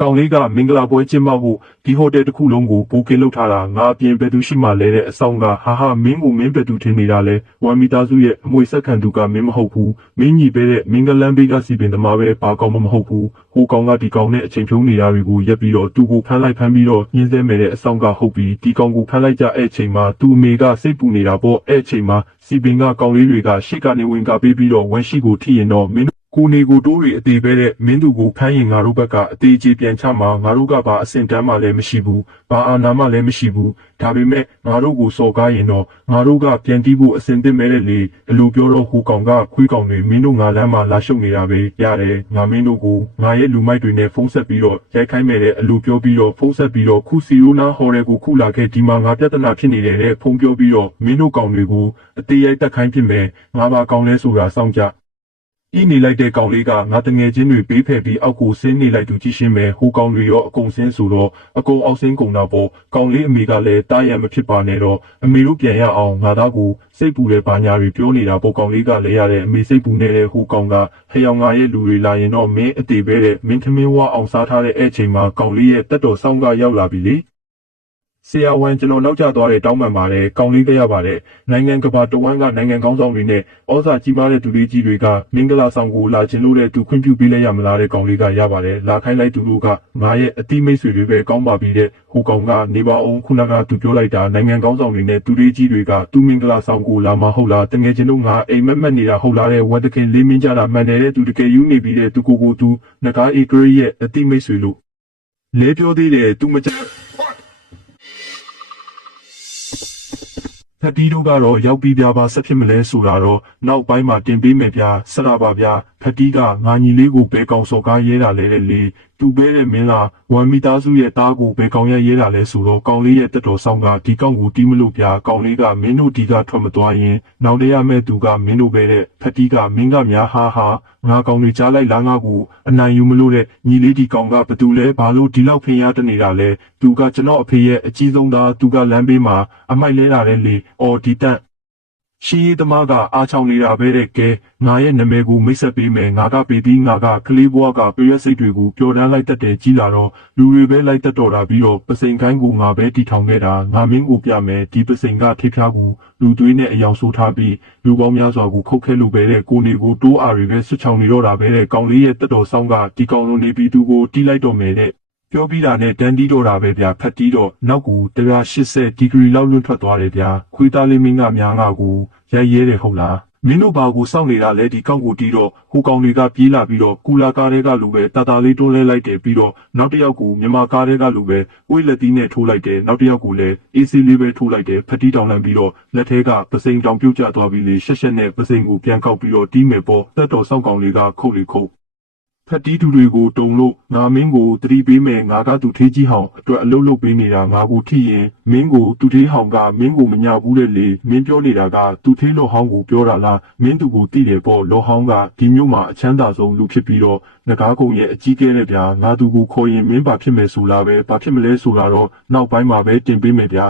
ကောင်လေးကမင်္ဂလာပွဲကျင်းပဖို့ဒီဟိုတယ်တစ်ခုလုံးကိုဘူကင်လုပ်ထားတာငါအပြင်ဘယ်သူရှိမှလဲတဲ့အဆောင်ကဟာမင်းကိုမင်းဘယ်သူထင်နေတာလဲဝမ်မီသားစုရဲ့အမွေဆက်ခံသူကမင်းမဟုတ်ဘူးမင်းညီပဲတဲ့မင်္ဂလန်ဘေးကစီပင်သမားပဲဘာကောင်မှမဟုတ်ဘူးဟိုကောင်ကဒီကောင်နဲ့အချိန်ဖြုံးနေတာတွေကိုရက်ပြီးတော့သူ့ကိုဖမ်းလိုက်ပြီးတော့ညှင်းဆဲမယ်တဲ့အဆောင်ကဟုတ်ပြီးဒီကောင်ကိုဖမ်းလိုက်ကြအဲ့ချိန်မှာသူ့အမေကစိတ်ပူနေတာပေါ့အဲ့ချိန်မှာစီပင်ကကောင်လေးတွေကရှေ့ကနေဝင်ကပေးပြီးတော့ဝမ်ရှိကိုထိရင်တော့မင်းကိုနေကိုတိုးတွေအသေးပဲတဲ့မင်းသူကိုဖမ်းရင်ငါတို့ဘက်ကအသေးကြီးပြန်ချမှာငါတို့ကဘာအဆင့်တန်းမှလည်းမရှိဘူးဘာအာဏာမှလည်းမရှိဘူးဒါပေမဲ့ငါတို့ကိုစော်ကားရင်တော့ငါတို့ကပြန်တီးဖို့အဆင်သင့်မဲ့လေအလိုပြောတော့ဟိုကောင်ကခွေးကောင်တွေမင်းတို့ငါလမ်းမှာလာရှုပ်နေတာပဲရတယ်ငါမင်းတို့ကိုငါရဲ့လူမိုက်တွေနဲ့ဖုန်းဆက်ပြီးတော့ရိုက်ခိုင်းမဲ့တဲ့အလိုပြောပြီးတော့ဖုန်းဆက်ပြီးတော့ခုစီရိုနာဟော်ရဲကိုခုလာခဲ့ဒီမှာငါပြဿနာဖြစ်နေတယ်တဲ့ဖုန်းပြောပြီးတော့မင်းတို့ကောင်တွေကိုအသေးရိုက်တက်ခိုင်းဖြစ်မယ်ငါဘာကောင်လဲဆိုတာစောင့်ကြဤနေလိုက်တဲ့ကောင်လေးကငါတငယ်ချင်းတွေပေးဖက်ပြီးအောက်ကိုဆင်းနေလိုက်သူကြည့်ရှင်းမယ်ဟိုကောင်တွေရောအကုန်ဆင်းဆိုတော့အကုန်အောက်ဆင်းကုန်တာပေါ့ကောင်လေးအမေကလည်းတားရမဖြစ်ပါနဲ့တော့အမေတို့ပြန်ရအောင်ငါသားကိုစိတ်ပူတဲ့ဘာညာတွေပြောနေတာပေါ့ကောင်လေးကလည်းရတဲ့အမေစိတ်ပူနေတဲ့ဟိုကောင်ကဟျောင်ငါရဲ့လူတွေလာရင်တော့မင်းအသေးပဲတဲ့မင်းထမင်းဝအောင်စားထားတဲ့အဲ့ချိန်မှာကောင်လေးရဲ့တက်တော်ဆောင်ကရောက်လာပြီလေဆရာဝန်ကျွန်တော်နောက်ကျသွားတဲ့တောင်းပန်ပါတယ်ကောင်းလေးကြရပါတယ်နိုင်ငံကဘာတဝမ်းကနိုင်ငံကောင်းဆောင်တွေနဲ့ဩဇာကြီးမားတဲ့သူလေးကြီးတွေကမင်္ဂလာဆောင်ကိုလာခြင်းလို့တဲ့သူခွင့်ပြုပေးလိုက်ရမလားတဲ့ကောင်းလေးကရပါတယ်လာခိုင်းလိုက်သူတို့ကငါရဲ့အတိမိတ်ဆွေတွေပဲကောင်းပါပြီတဲ့ဟိုကောင်ကနေပါအောင်ခုနကသူပြောလိုက်တာနိုင်ငံကောင်းဆောင်တွေနဲ့သူလေးကြီးတွေကသူမင်္ဂလာဆောင်ကိုလာမဟုတ်လားတကယ်ချင်းတို့ငါအိမ်မက်နေတာဟုတ်လားတဲ့ဝတ်တခင်လေးမင်းကြတာမှန်တယ်တဲ့သူတကယ်ယူနေပြီတဲ့သူကိုသူငကားအေဂရီရဲ့အတိမိတ်ဆွေလို့လဲပြောသေးတယ်သူမကြဖတီတို့ကတော့ရောက်ပြီးပြပါဆက်ဖြစ်မလဲဆိုတာတော့နောက်ပိုင်းမှာတင်ပေးမယ်ဗျာဆရာပါဗျာဖတီကငါညီလေးကိုဘယ်ကောင်စော်ကားရဲတာလဲတဲ့လေသူပဲတဲ့မင်းလားဝမ်မီသားစုရဲ့တားကိုဘယ်ကောင်ရဲတာလဲဆိုတော့ကောင်လေးရဲ့တက်တော်ဆောင်ကဒီကောင်ကိုတီးမလို့ဗျာကောင်လေးကမင်းတို့ဒီကထွက်မသွားရင်နောက်တရမဲ့သူကမင်းတို့ပဲတဲ့ဖတီကမင်းကများဟာငါကောင်တွေကြားလိုက်လားငါကိုအနိုင်ယူမလို့တဲ့ညီလေးဒီကောင်ကဘသူလဲဘာလို့ဒီလောက်ဖင်ရတနေတာလဲသူကကျွန်တော်အဖေရဲ့အကြီးဆုံးသားသူကလမ်းဘေးမှာအမိုက်လဲတာတဲ့လေအော်ဒီတန့်ရှီးသမားကအားချောင်းနေတာပဲတဲ့ကဲငါရဲ့နာမည်ကိုမိတ်ဆက်ပေးမယ်ငါကပေပြီးငါကကလေးဘွားကပြည့်စိတ်တွေကိုပျော်တမ်းလိုက်တတ်တယ်ကြီးလာတော့လူတွေပဲလိုက်တတ်တော့တာပြီးတော့ပစိန်ခိုင်းကိုငါပဲတီထောင်ခဲ့တာငါမင်းကိုပြမယ်ဒီပစိန်ကထိဖျားကိုလူသွေးနဲ့အယောင်ဆိုးထားပြီးလူပေါင်းများစွာကိုခုတ်ခဲလို့ပဲတဲ့ကိုနေကိုတိုးအားတွေပဲဆွချောင်နေတော့တာပဲတဲ့ကောင်လေးရဲ့တက်တော်ဆောင်ကဒီကောင်လုံးနေပြီးသူကိုတီးလိုက်တော့မယ်တဲ့ပြောပြီးတာနဲ့တန်တီးတော့တာပဲဗျာဖတ်တီးတော့နောက်ကို180ဒီဂရီလောက်လွတ်ထွက်သွားတယ်ဗျာခွေးသားလေးမင်းကများငါကိုရိုက်ရဲတယ်ဟုတ်လားမင်းတို့ဘာကိုစောင့်နေတာလဲဒီကောက်ကိုတီးတော့ဟိုကောင်တွေကပြေးလာပြီးတော့ကူလာကားတွေကလူပဲတာတာလေးတွန်းလဲလိုက်တယ်ပြီးတော့နောက်တစ်ယောက်ကိုမြန်မာကားတွေကလူပဲဝိလက်သီးနဲ့ထိုးလိုက်တယ်နောက်တစ်ယောက်ကိုလည်းအေးစီလေးပဲထိုးလိုက်တယ်ဖတ်တီးတောင်လန့်ပြီးတော့လက်ထဲကပစိန်တောင်ပြုတ်ကျသွားပြီးလေရှက်နဲ့ပစိန်ကိုပြန်ကောက်ပြီးတော့တီးမယ်ပေါ့တက်တော်စောင့်ကောင်လေးကခုတ်လေခုတ်ဖက်တီးသူတွေကိုတုံလို့ငါမင်းကိုတတိပေးမယ်ငါကသူထေးကြီးဟောင်အတွက်အလုပ်လုပ်ပေးနေတာငါကိုထိရင်မင်းကိုသူထေးဟောင်ကမင်းကိုမညာဘူးတဲ့လေမင်းပြောနေတာကသူထေးလောဟောင်းကိုပြောတာလားမင်းသူကိုတိတယ်ပေါ့လောဟောင်းကဒီမျိုးမှာအချမ်းသာဆုံးလူဖြစ်ပြီးတော့ငကားကုံရဲ့အကြီးကဲတဲ့ဗျာငါသူကိုခေါ်ရင်မင်းဘာဖြစ်မယ်ဆိုလားပဲဘာဖြစ်မလဲဆိုတာတော့နောက်ပိုင်းမှာပဲတင်ပေးမယ်ဗျာ